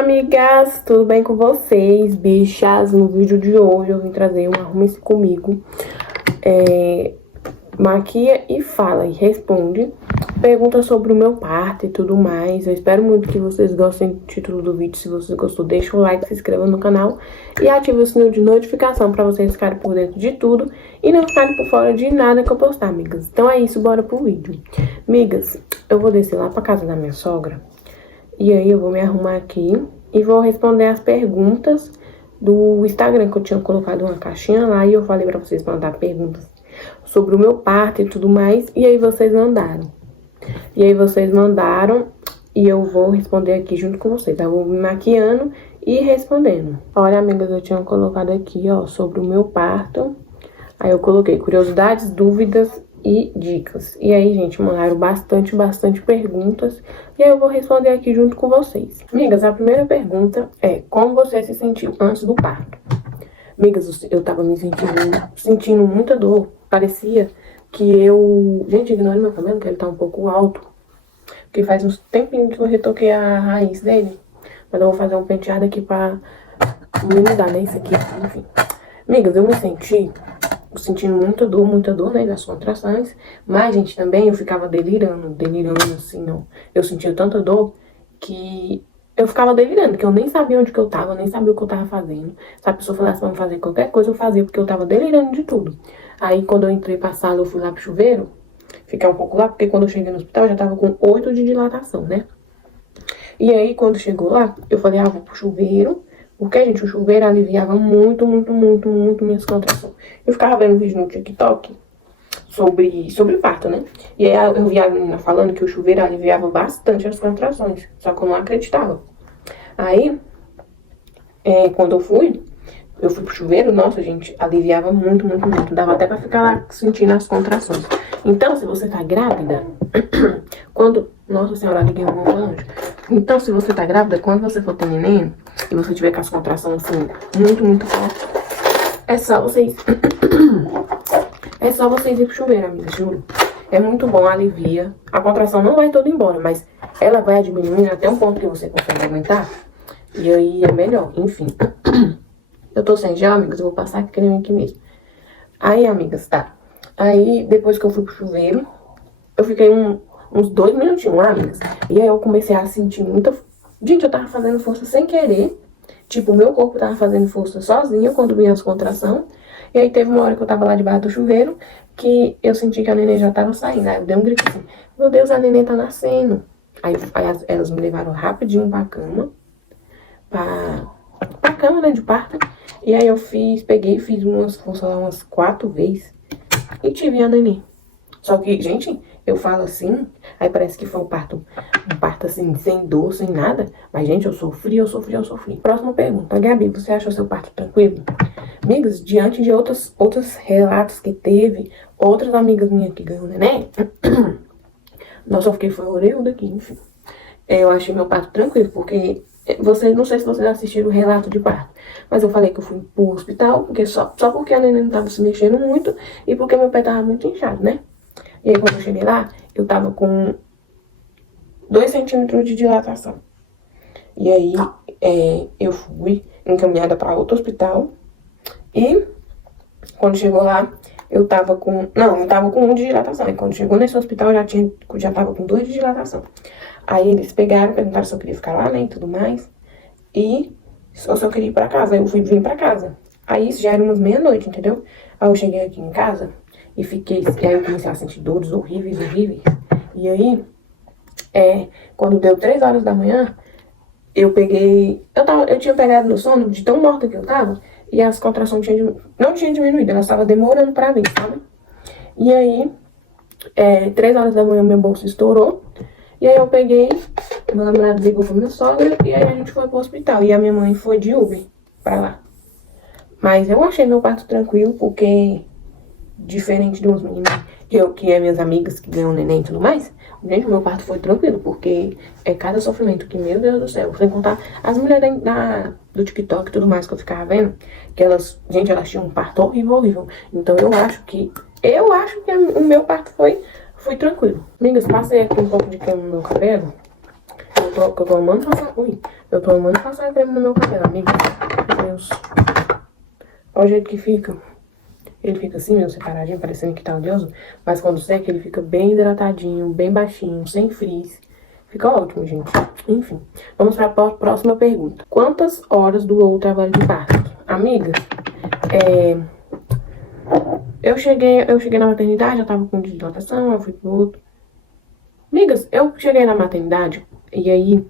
amigas, tudo bem com vocês? Bichas, no vídeo de hoje eu vim trazer um Arrume-se Comigo. Maquia e fala e responde perguntas sobre o meu parto e tudo mais. Eu espero muito que vocês gostem do título do vídeo. Se você gostou, deixa um like, se inscreva no canal e ative o sininho de notificação para vocês ficarem por dentro de tudo e não ficarem por fora de nada que eu postar, amigas. Então é isso, bora pro vídeo. Amigas, eu vou descer lá pra casa da minha sogra e aí eu vou me arrumar aqui e vou responder as perguntas do Instagram, que eu tinha colocado uma caixinha lá e eu falei pra vocês mandar perguntas sobre o meu parto e tudo mais. E aí vocês mandaram. E eu vou responder aqui junto com vocês, tá? Eu vou me maquiando e respondendo. Olha, amigas, eu tinha colocado aqui, ó, sobre o meu parto. Aí eu coloquei curiosidades, dúvidas e dicas. E aí, gente, mandaram bastante perguntas. E aí eu vou responder aqui junto com vocês. Amigas, a primeira pergunta é: como você se sentiu antes do parto? Amigas, eu tava me sentindo muita dor. Parecia que eu... Gente, ignore meu cabelo, que ele tá um pouco alto. Porque faz uns tempinhos que eu retoquei a raiz dele. Mas eu vou fazer um penteado aqui pra minimizar, né? Isso aqui, enfim. Amigas, eu me sentindo muita dor, né? Das contrações. Mas, gente, também eu ficava delirando assim, ó. Eu sentia tanta dor que eu ficava delirando, que eu nem sabia onde que eu tava, nem sabia o que eu tava fazendo. Se a pessoa falasse pra me fazer qualquer coisa, eu fazia, porque eu tava delirando de tudo. Aí, quando eu entrei pra sala, eu fui lá pro chuveiro, ficar um pouco lá, porque quando eu cheguei no hospital, eu já tava com 8 de dilatação, né? E aí, quando chegou lá, eu falei, vou pro chuveiro, porque, gente, o chuveiro aliviava muito minhas contrações. Eu ficava vendo vídeo no TikTok sobre parto, né? E aí eu vi a menina falando que o chuveiro aliviava bastante as contrações, só que eu não acreditava. Aí, quando eu fui pro chuveiro, nossa, gente, aliviava muito. Dava até pra ficar lá sentindo as contrações. Então, se você tá grávida, Nossa senhora, liguei um anjo. Então, se você tá grávida, quando você for ter neném, e você tiver com as contrações, assim, muito fortes, é só vocês ir pro chuveiro, amiga, juro. É muito bom, alivia. A contração não vai toda embora, mas ela vai diminuindo até um ponto que você consegue aguentar. E aí é melhor, enfim. Eu tô sem gel, amigas, eu vou passar creme aqui mesmo. Aí, amigas, tá. Aí, depois que eu fui pro chuveiro, eu fiquei uns 2 minutinhos lá, amigas. E aí eu comecei a sentir muita... Gente, eu tava fazendo força sem querer. Tipo, o meu corpo tava fazendo força sozinho quando vinha as contrações. E aí teve uma hora que eu tava lá debaixo do chuveiro, que eu senti que a neném já tava saindo. Aí eu dei um grito assim, meu Deus, a neném tá nascendo. Aí elas me levaram rapidinho pra cama. Pra cama, né, de parto. E aí eu peguei e fiz umas forças lá umas 4 vezes. E tive a neném. Só que, gente, eu falo assim, aí parece que foi um parto assim, sem dor, sem nada. Mas, gente, eu sofri. Próxima pergunta. Gabi, você achou seu parto tranquilo? Amigas, diante de outros relatos que teve, outras amigas minhas que ganham neném, nossa, eu fiquei orelhuda aqui, enfim. Eu achei meu parto tranquilo, porque não sei se vocês assistiram o relato de parto, mas eu falei que eu fui pro hospital, porque só porque a neném não tava se mexendo muito e porque meu pé tava muito inchado, né? E aí, quando eu cheguei lá, eu tava com 2 centímetros de dilatação. E aí, eu fui encaminhada para outro hospital. E, quando chegou lá, eu tava com... Não, eu tava com 1 de dilatação. E quando chegou nesse hospital, já tava com 2 de dilatação. Aí, eles perguntaram se eu queria ficar lá, né, e tudo mais. E se eu queria ir pra casa. Aí, eu vim pra casa. Aí, isso já era umas meia-noite, entendeu? Aí, eu cheguei aqui em casa... E aí eu comecei a sentir dores horríveis. E aí, quando deu 3 horas da manhã, eu tinha pegado no sono de tão morta que eu tava. E as contrações não tinham diminuído, elas estavam demorando pra vir, sabe? E aí, 3 horas da manhã, meu bolso estourou. E aí eu peguei, meu namorado ligou pra minha sogra. E aí a gente foi pro hospital. E a minha mãe foi de Uber pra lá. Mas eu achei meu parto tranquilo, porque... Diferente de uns meninos que é minhas amigas que ganham neném e tudo mais. Gente, o meu parto foi tranquilo, porque é cada sofrimento que, meu Deus do céu. Sem contar as mulheres do TikTok e tudo mais que eu ficava vendo, que elas tinham um parto horrível. Então eu acho que o meu parto foi tranquilo. Amigas, passei aqui um pouco de creme no meu cabelo. Eu que eu tô amando passar... Ui, eu tô amando passar creme no meu cabelo, amiga. Meu Deus. Olha o jeito que fica. Ele fica assim, meio separadinho, parecendo que tá oleoso. Mas quando seca, ele fica bem hidratadinho, bem baixinho, sem frizz. Fica ótimo, gente. Enfim, vamos para a próxima pergunta. Quantas horas durou o trabalho de parto? Amiga, eu cheguei na maternidade, eu tava com dilatação, eu fui pro outro. Amigas, eu cheguei na maternidade e aí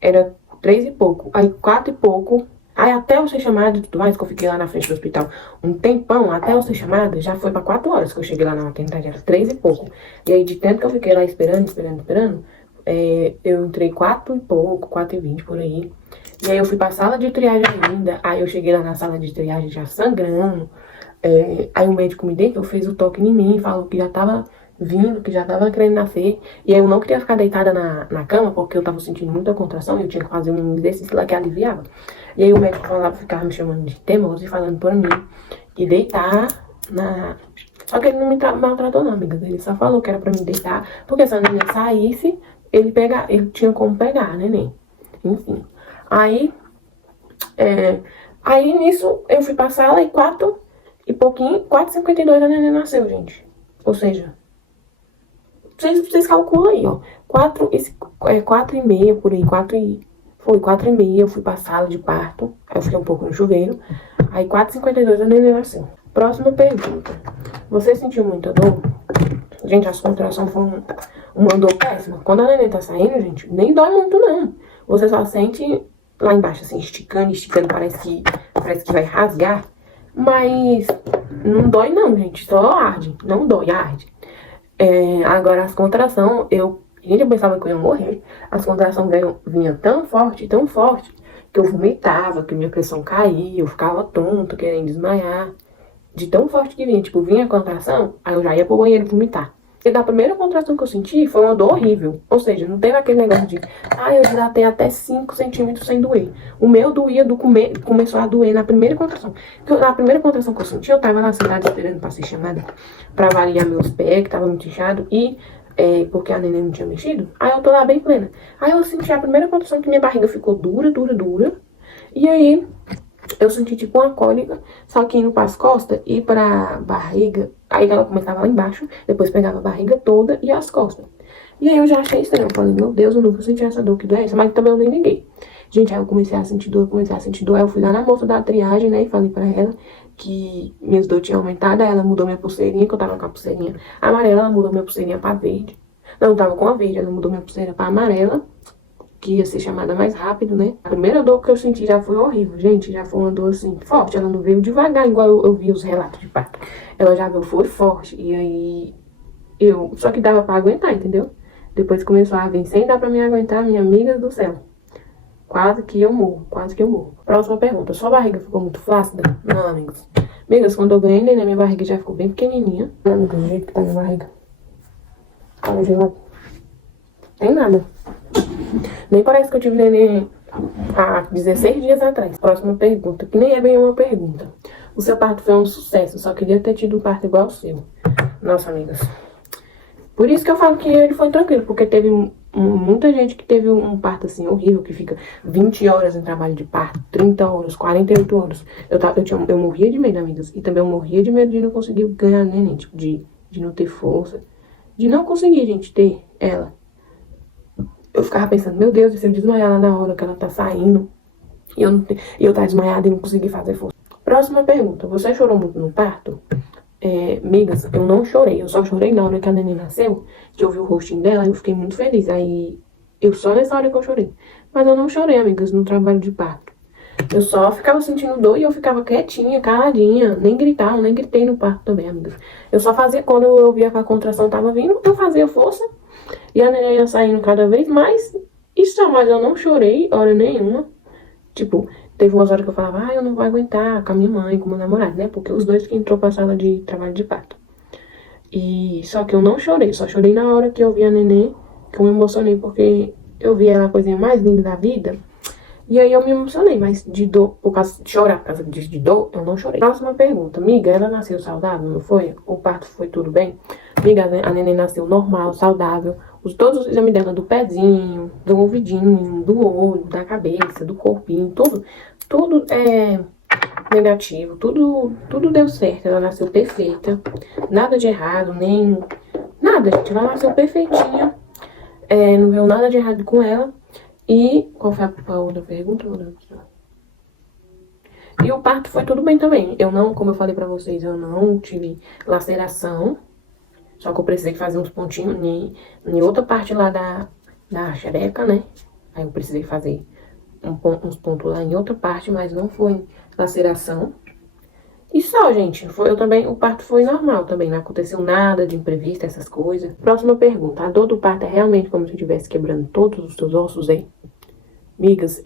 era 3 e pouco, aí 4 e pouco, aí até eu ser chamada e tudo mais, que eu fiquei lá na frente do hospital um tempão, até eu ser chamada, já foi pra 4 horas que eu cheguei lá na maternidade, era 3 e pouco. E aí de tempo que eu fiquei lá esperando, eu entrei 4 e pouco, 4 e 20 por aí. E aí eu fui pra sala de triagem ainda, aí eu cheguei lá na sala de triagem já sangrando. Aí o médico me deitou, fez o toque em mim, falou que já tava vindo, que já tava querendo nascer. E aí eu não queria ficar deitada na cama, porque eu tava sentindo muita contração e eu tinha que fazer um exercício lá que aliviava. E aí o médico ficava me chamando de teimoso e falando pra mim de deitar na... Só que ele não me maltratou não, amigas. Ele só falou que era pra me deitar, porque se a neném saísse, ele tinha como pegar a neném. Enfim. Aí nisso eu fui pra sala e 4 e pouquinho, 4h52 a neném nasceu, gente. Ou seja, vocês calculam aí, ó. 4h30 por aí, 4h30 eu fui pra sala de parto. Aí eu fiquei um pouco no chuveiro. Aí 4h52 a neném nasceu. Próxima pergunta. Você sentiu muita dor? Gente, as contrações foram uma dor péssima. Quando a neném tá saindo, gente, nem dói muito não. Você só sente lá embaixo, assim, esticando, parece que vai rasgar. Mas não dói não, gente, só arde. Não dói, arde. Agora as contrações, gente, eu pensava que eu ia morrer. As contrações vinham tão forte, que eu vomitava, que minha pressão caía, eu ficava tonto, querendo desmaiar. De tão forte que vinha, tipo, vinha a contração, aí eu já ia pro banheiro vomitar. E da primeira contração que eu senti, foi uma dor horrível. Ou seja, não teve aquele negócio de, eu dilatei até 5 centímetros sem doer. O meu doía, começou a doer na primeira contração. Na primeira contração que eu senti, eu tava na cidade esperando pra ser chamada pra avaliar meus pés, que tava muito inchado, e porque a neném não tinha mexido. Aí eu tô lá bem plena. Aí eu senti a primeira contração que minha barriga ficou dura. E aí eu senti tipo uma cólica, só que indo pras costas e pra barriga. Aí ela começava lá embaixo, depois pegava a barriga toda e as costas. E aí eu já achei estranho, eu falei, meu Deus, eu nunca senti essa dor, que dor é essa? Mas também eu nem liguei. Gente, aí eu comecei a sentir dor, aí eu fui lá na moça da triagem, né, e falei pra ela que minhas dores tinham aumentado, aí ela mudou minha pulseirinha, que eu tava com a pulseirinha amarela, ela mudou minha pulseirinha pra verde. Não, eu tava com a verde, ela mudou minha pulseira pra amarela, que ia ser chamada mais rápido, né? A primeira dor que eu senti já foi horrível, gente, já foi uma dor assim, forte, ela não veio devagar, igual eu vi os relatos de parto. Ela já veio, foi forte, e aí só que dava pra aguentar, entendeu? Depois começou a vir sem dar pra me aguentar, minha amiga do céu. Quase que eu morro. Próxima pergunta, sua barriga ficou muito flácida? Não, amigos. Amigas, quando eu ganhei neném, minha barriga já ficou bem pequenininha. Não, do jeito que tá minha barriga. Olha, gelado. Tem nada. Nem parece que eu tive neném há 16 dias atrás. Próxima pergunta, que nem é bem uma pergunta. O seu parto foi um sucesso, só queria ter tido um parto igual ao seu. Nossa, amigas. Por isso que eu falo que ele foi tranquilo, porque teve muita gente que teve um parto assim horrível, que fica 20 horas em trabalho de parto, 30 horas, 48 horas. Eu morria de medo, amigas. E também eu morria de medo de não conseguir ganhar neném, tipo, de não ter força. De não conseguir, gente, ter ela. Eu ficava pensando, meu Deus, e se eu desmaiar lá na hora que ela tá saindo, e eu tá desmaiada e não conseguir fazer força. Próxima pergunta, você chorou muito no parto? Migas, eu não chorei, eu só chorei na hora que a neném nasceu, que eu vi o rostinho dela e eu fiquei muito feliz. Aí, só nessa hora que eu chorei. Mas eu não chorei, amigas, no trabalho de parto. Eu só ficava sentindo dor e eu ficava quietinha, caladinha, nem gritava, nem gritei no parto também, amigas. Eu só fazia, quando eu via que a contração tava vindo, eu fazia força e a neném ia saindo cada vez mais. Isso só, mas eu não chorei hora nenhuma. Tipo, teve umas horas que eu falava, eu não vou aguentar com a minha mãe, com o meu namorado, né? Porque os dois que entrou pra sala de trabalho de parto. E só que eu não chorei, só chorei na hora que eu vi a neném, que eu me emocionei, porque eu vi ela a coisinha mais linda da vida. E aí eu me emocionei, mas de dor, por causa de chorar, por causa de dor, eu não chorei. Próxima pergunta, amiga, ela nasceu saudável, não foi? O parto foi tudo bem? Amiga, a neném nasceu normal, saudável, todos os exames dela, do pezinho, do ouvidinho, do olho, da cabeça, do corpinho, tudo é negativo, tudo deu certo. Ela nasceu perfeita, nada de errado, nem nada, gente. Ela nasceu perfeitinha, não veio nada de errado com ela. E qual foi a outra pergunta, meu Deus do céu? E o parto foi tudo bem também. Eu não, como eu falei pra vocês, eu não tive laceração. Só que eu precisei fazer uns pontinhos em outra parte lá da xereca, né? Aí eu precisei fazer uns pontos lá em outra parte, mas não foi laceração. E só, gente, o parto foi normal também, não aconteceu nada de imprevisto, essas coisas. Próxima pergunta, a dor do parto é realmente como se eu estivesse quebrando todos os seus ossos, hein? Migas,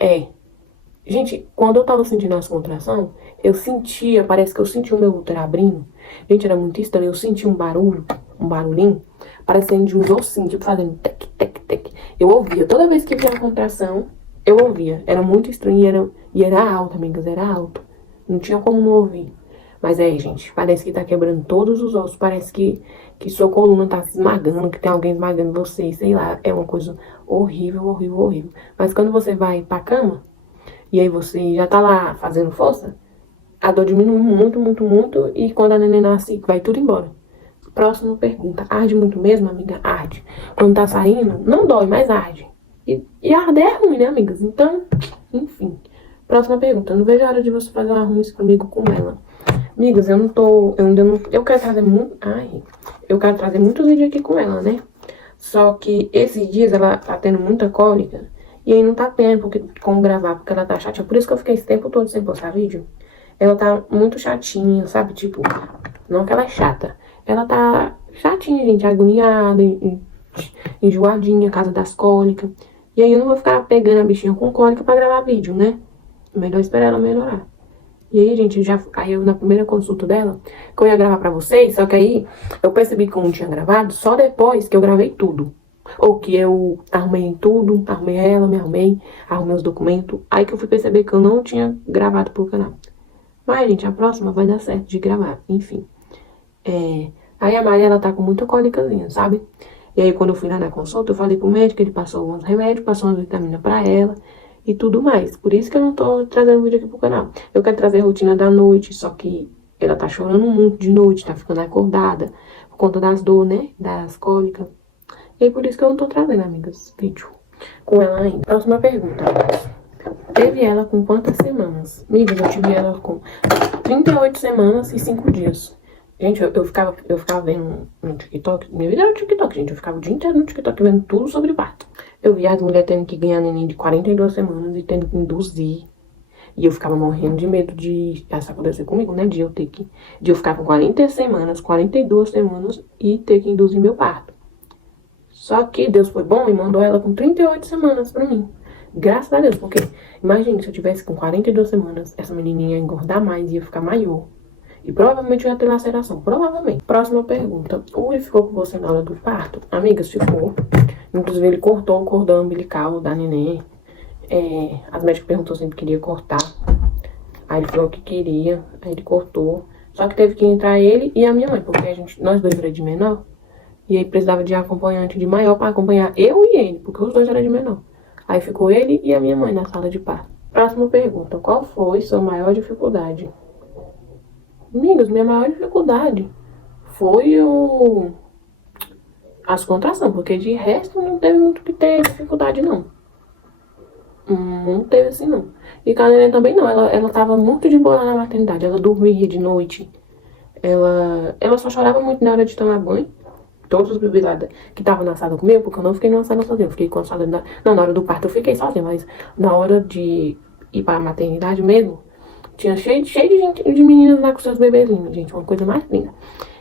Gente, quando eu tava sentindo as contrações, parece que eu sentia o meu útero abrindo. Gente, era muito estranho, eu senti um barulhinho, parecendo de uns ossinhos, tipo fazendo tec, tec, tec. Eu ouvia, toda vez que vinha a contração, eu ouvia. Era muito estranho e era alto, amigas, era alto. Não tinha como não ouvir. Mas gente, parece que tá quebrando todos os ossos, parece que sua coluna tá se esmagando, que tem alguém esmagando você, sei lá. É uma coisa horrível, horrível, horrível. Mas quando você vai pra cama, e aí você já tá lá fazendo força, a dor diminui muito, muito, muito. E quando a neném nasce, vai tudo embora. Próxima pergunta. Arde muito mesmo, amiga? Arde. Quando tá saindo, não dói, mas arde. E arder é ruim, né, amigas? Então, enfim. Próxima pergunta. Não vejo a hora de você fazer um arrume comigo com ela. Amigas, eu quero trazer muito... eu quero trazer muitos vídeos aqui com ela, né? Só que esses dias ela tá tendo muita cólica. E aí não tá tendo como gravar, porque ela tá chatinha. Por isso que eu fiquei esse tempo todo sem postar vídeo. Ela tá muito chatinha, sabe? Tipo, não que ela é chata. Ela tá chatinha, gente, agoniada, enjoadinha, casa das cólicas. E aí eu não vou ficar pegando a bichinha com cólica pra gravar vídeo, né? Melhor esperar ela melhorar. E aí, gente, aí eu na primeira consulta dela, que eu ia gravar pra vocês, só que aí eu percebi que eu não tinha gravado só depois que eu gravei tudo. Ou que eu arrumei tudo, arrumei ela, me arrumei os documentos. Aí que eu fui perceber que eu não tinha gravado pro canal. Mas, gente, a próxima vai dar certo de gravar, enfim. Aí a Maria, ela tá com muita cólicazinha, sabe? E aí quando eu fui lá na consulta, eu falei pro médico, ele passou uns remédios, passou umas vitaminas pra ela e tudo mais. Por isso que eu não tô trazendo vídeo aqui pro canal. Eu quero trazer a rotina da noite, só que ela tá chorando muito de noite, tá ficando acordada, por conta das dores, né? Das cólicas. E aí por isso que eu não tô trazendo, amigas, vídeo com ela ainda. Próxima pergunta. Teve ela com quantas semanas? Amigas, eu tive ela com 38 semanas e 5 dias. Gente, eu ficava vendo no TikTok. Minha vida era no TikTok, gente. Eu ficava o dia inteiro no TikTok vendo tudo sobre parto. Eu via as mulheres tendo que ganhar neném de 42 semanas e tendo que induzir. E eu ficava morrendo de medo de isso acontecer comigo, né? De eu ficar com 40 semanas, 42 semanas e ter que induzir meu parto. Só que Deus foi bom e mandou ela com 38 semanas pra mim. Graças a Deus, porque imagine se eu tivesse com 42 semanas, essa menininha ia engordar mais, ia ficar maior. E provavelmente eu ia ter laceração, provavelmente. Próxima pergunta. O Will ficou com você na hora do parto? Amigas, ficou. Inclusive ele cortou o cordão umbilical da neném. As médicas perguntou se ele queria cortar. Aí ele falou que queria, aí ele cortou. Só que teve que entrar ele e a minha mãe, porque nós dois era de menor. E aí precisava de acompanhante de maior pra acompanhar eu e ele, porque os dois eram de menor. Aí ficou ele e a minha mãe na sala de parto. Próxima pergunta. Qual foi sua maior dificuldade? Amigos, minha maior dificuldade foi as contrações, porque de resto não teve muito que ter dificuldade, não. Não teve assim, não. E com a neném também não, ela tava muito de boa lá na maternidade, ela dormia de noite, ela só chorava muito na hora de tomar banho. Todos os bebês lá que estavam na sala comigo, porque eu não fiquei na sala sozinha, eu fiquei com a sala não, na hora do parto eu fiquei sozinha, mas na hora de ir pra maternidade mesmo, tinha cheio de gente, de meninas lá com seus bebezinhos, gente, uma coisa mais linda.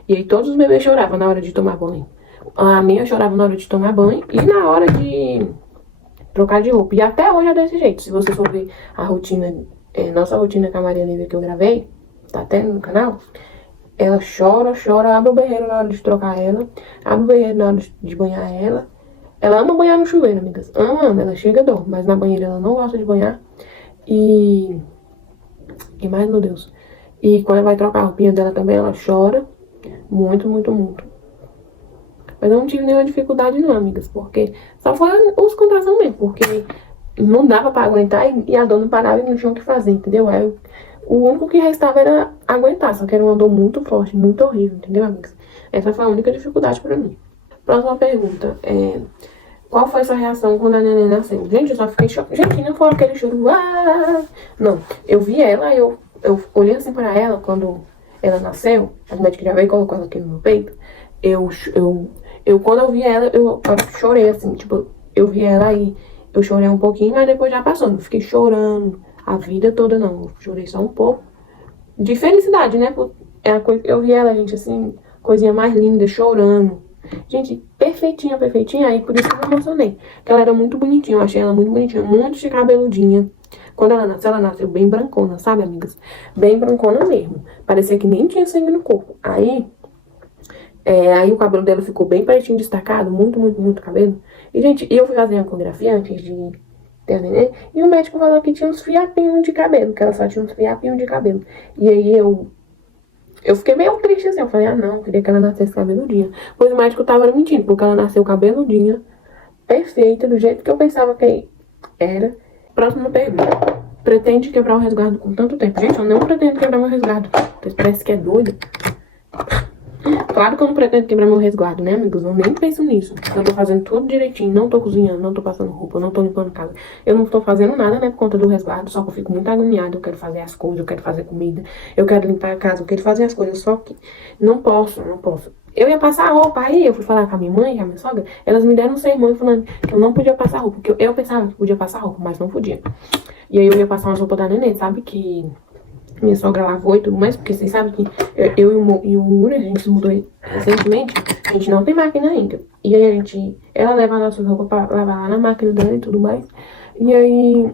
E aí todos os bebês choravam na hora de tomar banho. A minha chorava na hora de tomar banho e na hora de trocar de roupa. E até hoje é desse jeito. Se você for ver a rotina, nossa rotina com a Maria Lívia que eu gravei, tá até no canal, ela chora, abre o banheiro na hora de trocar ela, abre o banheiro na hora de banhar ela. Ela ama banhar no chuveiro, amigas. Ama, ela chega e dorme, mas na banheira ela não gosta de banhar. E mais, meu Deus. E quando ela vai trocar a roupinha dela também, ela chora muito, muito, muito. Mas eu não tive nenhuma dificuldade não, amigas, porque só foi os contração mesmo, porque não dava pra aguentar e a dor não parava e não tinha o que fazer, entendeu? Aí o único que restava era aguentar, só que era uma dor muito forte, muito horrível, entendeu, amigas? Essa foi a única dificuldade pra mim. Próxima pergunta, qual foi a sua reação quando a neném nasceu? Gente, eu só fiquei chocada. Gente, não foi aquele choro, não, eu vi ela, eu olhei assim pra ela quando ela nasceu, a médica já veio e colocou ela aqui no meu peito, quando eu vi ela, eu chorei assim, tipo, eu vi ela aí, eu chorei um pouquinho, mas depois já passou, não fiquei chorando a vida toda não, eu chorei só um pouco, de felicidade, né, eu vi ela, gente, assim, coisinha mais linda, chorando, gente, perfeitinha, perfeitinha, aí por isso que eu me emocionei, porque ela era muito bonitinha, eu achei ela muito bonitinha, muito de cabeludinha. Quando ela nasceu bem brancona, sabe, amigas? Bem brancona mesmo. Parecia que nem tinha sangue no corpo. Aí o cabelo dela ficou bem pretinho, destacado. Muito, muito, muito cabelo. E, gente, eu fui fazer a ecografia antes de ter a neném. E o médico falou que tinha uns fiapinhos de cabelo. Que ela só tinha uns fiapinhos de cabelo. E aí eu fiquei meio triste assim. Eu falei, não, eu queria que ela nascesse cabeludinha. Pois o médico tava mentindo, porque ela nasceu cabeludinha, perfeita, do jeito que eu pensava que era. Próxima pergunta. Pretende quebrar o resguardo com tanto tempo? Gente, eu não pretendo quebrar meu resguardo. Vocês parecem que é doido. Claro que eu não pretendo quebrar meu resguardo, né, amigos? Eu nem penso nisso. Eu tô fazendo tudo direitinho. Não tô cozinhando, não tô passando roupa, não tô limpando casa. Eu não tô fazendo nada, né, por conta do resguardo. Só que eu fico muito agoniada. Eu quero fazer as coisas, eu quero fazer comida. Eu quero limpar a casa, eu quero fazer as coisas. Só que não posso. Eu ia passar roupa, aí eu fui falar com a minha mãe e a minha sogra, elas me deram um sermão falando que eu não podia passar roupa, porque eu pensava que podia passar roupa, mas não podia. E aí eu ia passar umas roupas da neném, sabe, que minha sogra lavou e tudo mais, porque vocês sabem que eu e o Muri, a gente se mudou recentemente, a gente não tem máquina ainda. E aí ela leva as nossas roupas pra lavar lá na máquina dela e tudo mais. E aí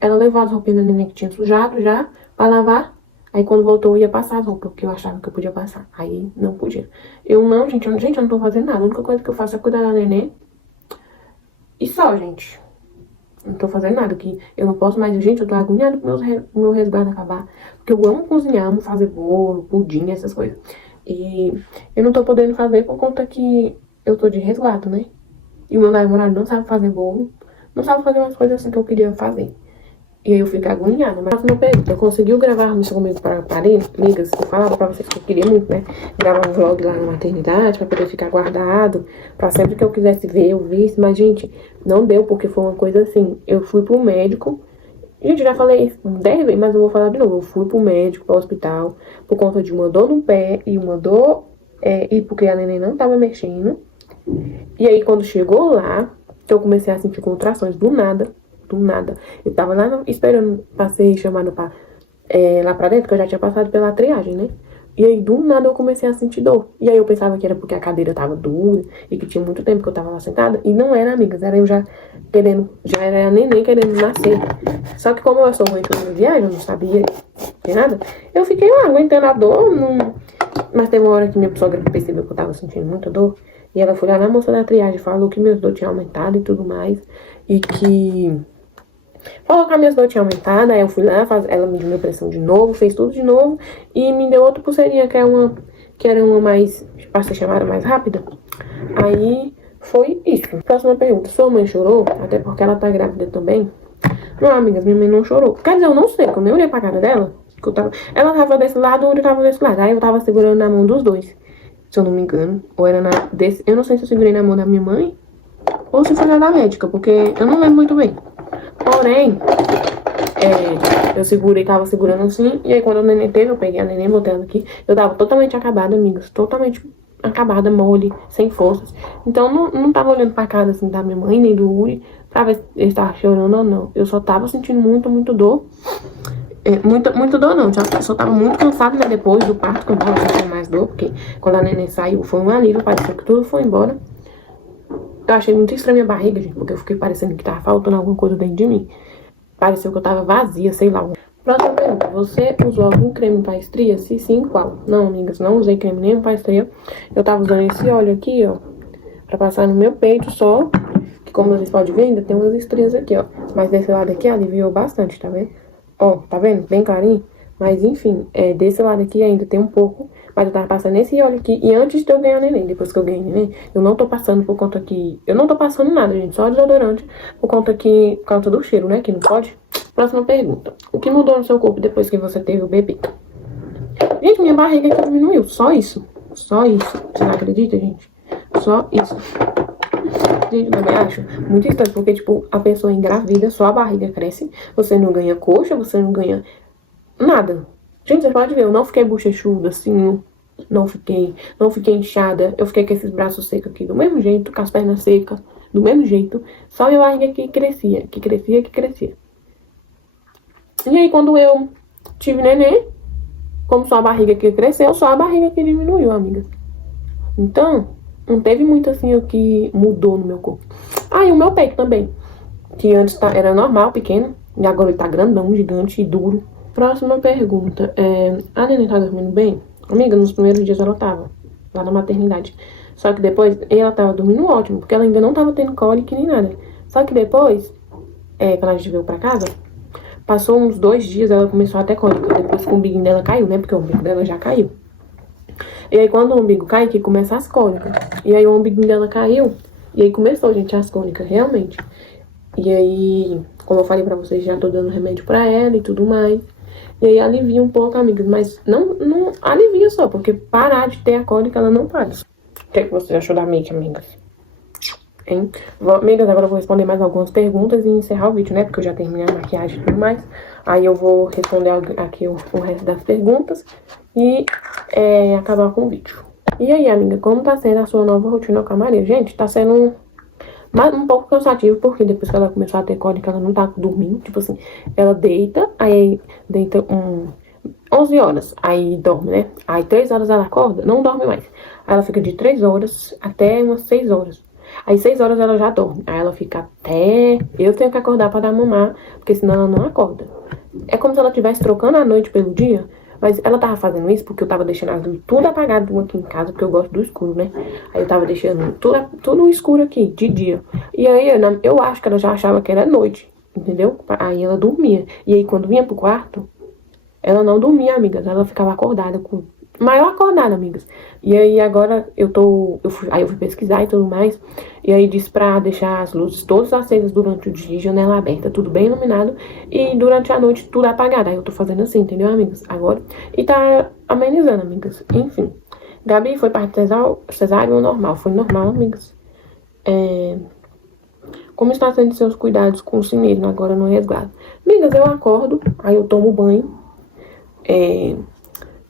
ela levou as roupinhas da neném que tinha sujado já pra lavar. Aí quando voltou eu ia passar as roupas, porque eu achava que eu podia passar. Aí não podia. Gente, eu não tô fazendo nada. A única coisa que eu faço é cuidar da neném. E só, gente. Não tô fazendo nada, que eu não posso mais. Gente, eu tô agoniada pro meu resguardo acabar. Porque eu amo cozinhar, amo fazer bolo, pudim, essas coisas. E eu não tô podendo fazer por conta que eu tô de resguardo, né? E o meu namorado não sabe fazer bolo. Não sabe fazer umas coisas assim que eu queria fazer. E aí eu fico agoniada. Mas próxima pergunta, conseguiu gravar isso comigo para parede? Amigas, eu falava pra vocês que eu queria muito, né? Gravar um vlog lá na maternidade, pra poder ficar guardado, pra sempre que eu quisesse ver, eu visse. Mas, gente, não deu, porque foi uma coisa assim. Eu fui pro médico. Gente, já falei isso 10 vezes, mas eu vou falar de novo. Eu fui pro médico, pro hospital, por conta de uma dor no pé e uma dor... e porque a neném não tava mexendo. E aí, quando chegou lá, que eu comecei a sentir contrações do nada. Eu tava lá esperando pra ser chamada lá pra dentro, que eu já tinha passado pela triagem, né? E aí, do nada, eu comecei a sentir dor. E aí, eu pensava que era porque a cadeira tava dura e que tinha muito tempo que eu tava lá sentada. E não era, amigas, era eu já era a neném querendo nascer. Só que como eu sou mãe toda viagem, eu não sabia de nada, eu fiquei lá aguentando a dor. Mas teve uma hora que minha sogra percebeu que eu tava sentindo muita dor. E ela foi lá na moça da triagem, falou que meus dores tinham aumentado e tudo mais. E que... falou que a minha dor tinha aumentado, aí eu fui lá, ela mediu minha pressão de novo, fez tudo de novo e me deu outra pulseirinha que era uma mais, para ser chamada mais rápida. Aí foi isso. Próxima pergunta, sua mãe chorou? Até porque ela tá grávida também. Não, amigas, minha mãe não chorou. Quer dizer, eu não sei, quando eu olhei pra cara dela, ela tava desse lado, eu tava desse lado. Aí eu tava segurando na mão dos dois, se eu não me engano. Ou era eu não sei se eu segurei na mão da minha mãe ou se foi na da médica, porque eu não lembro muito bem. Porém, eu tava segurando assim, e aí quando a neném teve, eu peguei a neném, botei ela aqui, eu tava totalmente acabada, amigas, totalmente acabada, mole, sem forças. Então, não tava olhando pra cara, assim, da minha mãe, nem do Uri, pra ver se ele tava chorando ou não. Eu só tava sentindo muito dor. Muito dor não, eu só tava muito cansada, né, depois do parto, que eu tava sentindo mais dor, porque quando a neném saiu, foi um alívio, pareceu que tudo foi embora. Eu achei muito estranha a minha barriga, gente, porque eu fiquei parecendo que tava faltando alguma coisa dentro de mim. Pareceu que eu tava vazia, sei lá. Próxima pergunta. Você usou algum creme pra estria? Se sim, qual? Não, amigas, não usei creme nenhum pra estria. Eu tava usando esse óleo aqui, ó, pra passar no meu peito só. Que como vocês podem ver, ainda tem umas estrias aqui, ó. Mas desse lado aqui aliviou bastante, tá vendo? Ó, tá vendo? Bem clarinho. Mas enfim, desse lado aqui ainda tem um pouco. Mas eu tava passando esse óleo aqui. E antes de eu ganhar neném, depois que eu ganhei neném, eu não tô passando por conta que... Eu não tô passando nada, gente. Só desodorante. Por conta do cheiro, né? Que não pode. Próxima pergunta. O que mudou no seu corpo depois que você teve o bebê? Gente, minha barriga aqui diminuiu. Só isso. Só isso. Você não acredita, gente? Só isso. Gente, eu também acho muito estranho. Porque, tipo, a pessoa engravida, só a barriga cresce. Você não ganha coxa, você não ganha nada. Gente, você pode ver, eu não fiquei bochechuda, assim, não fiquei inchada. Eu fiquei com esses braços secos aqui do mesmo jeito, com as pernas secas, do mesmo jeito. Só minha barriga que crescia, que crescia, que crescia. E aí, quando eu tive neném, como só a barriga que cresceu, só a barriga que diminuiu, amigas. Então, não teve muito, assim, o que mudou no meu corpo. Ah, e o meu peito também, que antes era normal, pequeno, e agora ele tá grandão, gigante e duro. Próxima pergunta. A neném tá dormindo bem? Amiga, nos primeiros dias ela tava lá na maternidade. Só que depois ela tava dormindo ótimo, porque ela ainda não tava tendo cólica nem nada. Só que depois, quando a gente veio pra casa, passou uns 2 dias, ela começou a ter cólica. Depois que o umbigo dela caiu, né? Porque o umbigo dela já caiu. E aí quando o umbigo cai, que começa as cólicas. E aí o umbigo dela caiu, e aí começou, gente, as cólicas, realmente. E aí, como eu falei pra vocês, já tô dando remédio pra ela e tudo mais. E aí alivia um pouco, amigas, mas não alivia só, porque parar de ter a cólica, ela não para. O que é que você achou da make, amigas? Hein? Amigas, agora eu vou responder mais algumas perguntas e encerrar o vídeo, né? Porque eu já terminei a maquiagem e tudo mais. Aí eu vou responder aqui o resto das perguntas e acabar com o vídeo. E aí, amiga, como tá sendo a sua nova rotina com a Maria? Gente, tá sendo um pouco cansativo, porque depois que ela começou a ter cólica, ela não tá dormindo. Tipo assim, ela deita, aí deita 11 horas, aí dorme, né? Aí 3 horas ela acorda, não dorme mais. Aí ela fica de 3 horas até umas 6 horas. Aí 6 horas ela já dorme. Aí ela fica até... Eu tenho que acordar pra dar mamar, porque senão ela não acorda. É como se ela estivesse trocando a noite pelo dia. Mas ela tava fazendo isso porque eu tava deixando as luzes tudo apagado aqui em casa, porque eu gosto do escuro, né? Aí eu tava deixando tudo escuro aqui, de dia. E aí eu acho que ela já achava que era noite, entendeu? Aí ela dormia. E aí quando vinha pro quarto, ela não dormia, amigas. Ela ficava acordada, maior acordada, amigas. E aí agora aí eu fui pesquisar e tudo mais. E aí disse pra deixar as luzes todas acesas durante o dia, janela aberta, tudo bem iluminado. E durante a noite tudo apagado. Aí eu tô fazendo assim, entendeu, amigas? Agora. E tá amenizando, amigas. Enfim. Gabi foi parto cesárea ou normal? Foi normal, amigas. Como está sendo seus cuidados com o cinismo agora no resguardo? Amigas, eu acordo, aí eu tomo banho.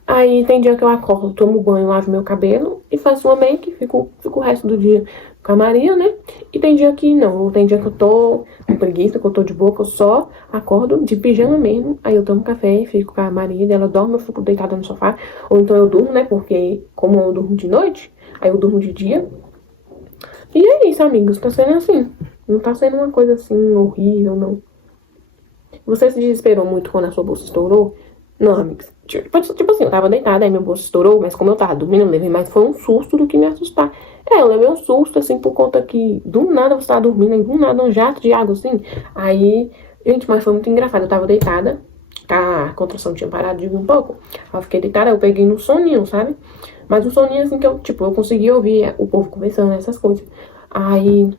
Aí tem dia que eu acordo, tomo banho, lavo meu cabelo e faço uma make, fico o resto do dia com a Maria, né? E tem dia que não, tem dia que eu tô com preguiça, que eu tô de boa, que eu só acordo de pijama mesmo. Aí eu tomo café e fico com a Maria, ela dorme, eu fico deitada no sofá. Ou então eu durmo, né? Porque como eu durmo de noite, aí eu durmo de dia. E é isso, amigos, tá sendo assim. Não tá sendo uma coisa assim horrível, não. Você se desesperou muito quando a sua bolsa estourou? Não, amigos. Tipo assim, eu tava deitada, aí meu bolso estourou, mas como eu tava dormindo, eu levei mais foi um susto do que me assustar. Eu levei um susto, assim, por conta que do nada você tava dormindo, aí do nada um jato de água, assim. Aí, gente, mas foi muito engraçado. Eu tava deitada, a contração tinha parado de vir um pouco. Aí eu fiquei deitada, eu peguei no soninho, sabe? Mas um soninho, assim, que eu conseguia ouvir o povo conversando, essas coisas. Aí...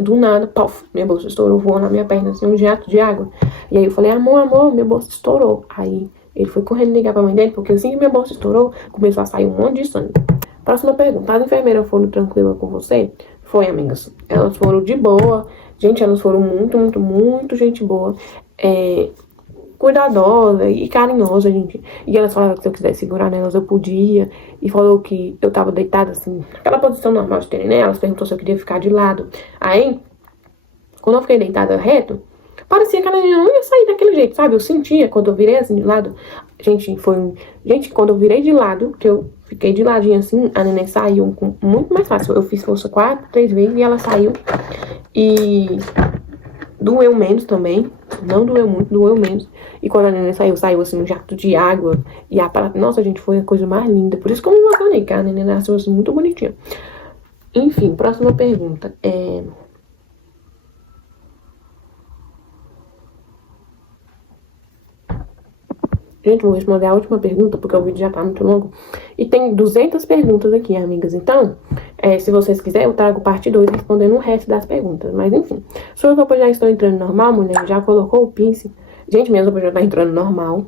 do nada, pof, minha bolsa estourou, voou na minha perna, assim, um jato de água. E aí eu falei, amor, minha bolsa estourou. Aí ele foi correndo ligar pra mãe dele, porque assim que minha bolsa estourou, começou a sair um monte de sangue. Próxima pergunta, as enfermeiras foram tranquilas com você? Foi, amigas. Elas foram de boa. Gente, elas foram muito gente boa. Cuidadosa e carinhosa, gente. E elas falaram que se eu quisesse segurar nelas, eu podia. E falou que eu tava deitada, assim, naquela posição normal de terem, né? Elas perguntou se eu queria ficar de lado. Aí, quando eu fiquei deitada reto, parecia que a neném não ia sair daquele jeito, sabe? Eu sentia quando eu virei assim de lado. Gente, quando eu virei de lado, que eu fiquei de ladinho assim, a neném saiu muito mais fácil. Eu fiz força 3 vezes e ela saiu. E doeu menos também. Não doeu muito, doeu menos. E quando a neném saiu assim um jato de água. E nossa, gente, foi a coisa mais linda. Por isso que eu me emocionei, que a neném nasceu assim muito bonitinha. Enfim, próxima pergunta. Gente, vou responder a última pergunta, porque o vídeo já tá muito longo. E tem 200 perguntas aqui, amigas. Então, se vocês quiserem, eu trago parte 2 respondendo o resto das perguntas. Mas, enfim. Suas roupas já estão entrando normal, mulher? Já colocou o piercing? Gente, minhas roupas já estão entrando normal.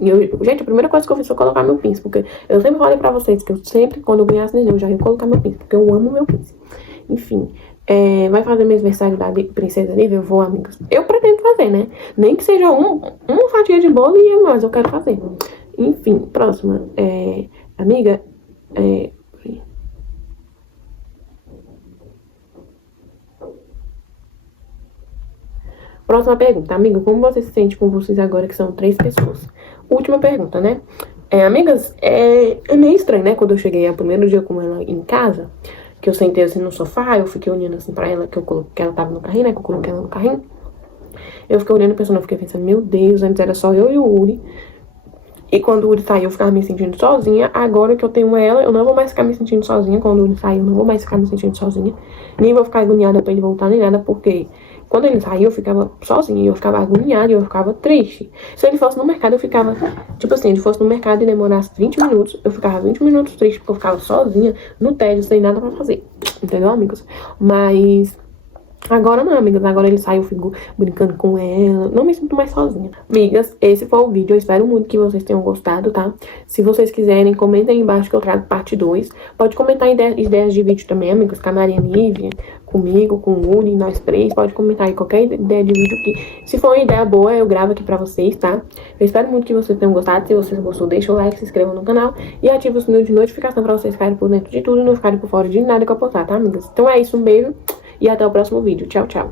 E gente, a primeira coisa que eu fiz foi colocar meu piercing. Porque eu sempre falei pra vocês que eu sempre, quando eu ganhasse neném, eu já ia colocar meu piercing. Porque eu amo meu piercing. Enfim. Vai fazer meu aniversário da Princesa Nível? Eu vou, amigas. Eu pretendo fazer, né? Nem que seja uma fatia de bolo e é mais, eu quero fazer. Enfim, próxima. Amiga, próxima pergunta. Amiga, como você se sente com vocês agora que são 3 pessoas? Última pergunta, né? Amigas, é meio estranho, né? Quando eu cheguei o primeiro dia com ela em casa, que eu sentei assim no sofá, eu fiquei olhando assim pra ela, que ela tava no carrinho, né? Que eu coloquei ela no carrinho. Eu fiquei olhando, pensando, eu fiquei pensando, meu Deus, antes era só eu e o Uri. E quando o Uri saiu, eu ficava me sentindo sozinha. Agora que eu tenho ela, eu não vou mais ficar me sentindo sozinha. Quando o Uri saiu, eu não vou mais ficar me sentindo sozinha. Nem vou ficar agoniada pra ele voltar, nem nada, porque quando ele saiu, eu ficava sozinha, eu ficava agoniada, eu ficava triste. Se ele fosse no mercado, eu ficava, tipo assim, ele fosse no mercado e demorasse 20 minutos, eu ficava 20 minutos triste, porque eu ficava sozinha, no tédio, sem nada pra fazer. Entendeu, amigos? Mas agora não, amigas. Agora ele saiu, eu fico brincando com ela. Não me sinto mais sozinha. Amigas, esse foi o vídeo. Eu espero muito que vocês tenham gostado, tá? Se vocês quiserem, comentem aí embaixo que eu trago parte 2. Pode comentar ideias de vídeo também, amigos. Com a Maria Nívia, comigo, com o Uri, nós 3. Pode comentar aí qualquer ideia de vídeo que, se for uma ideia boa, eu gravo aqui pra vocês, tá? Eu espero muito que vocês tenham gostado. Se vocês gostou, deixa o like, se inscreva no canal e ative o sininho de notificação pra vocês ficarem por dentro de tudo e não ficarem por fora de nada que eu postar, tá, amigas? Então é isso, um beijo. E até o próximo vídeo. Tchau, tchau.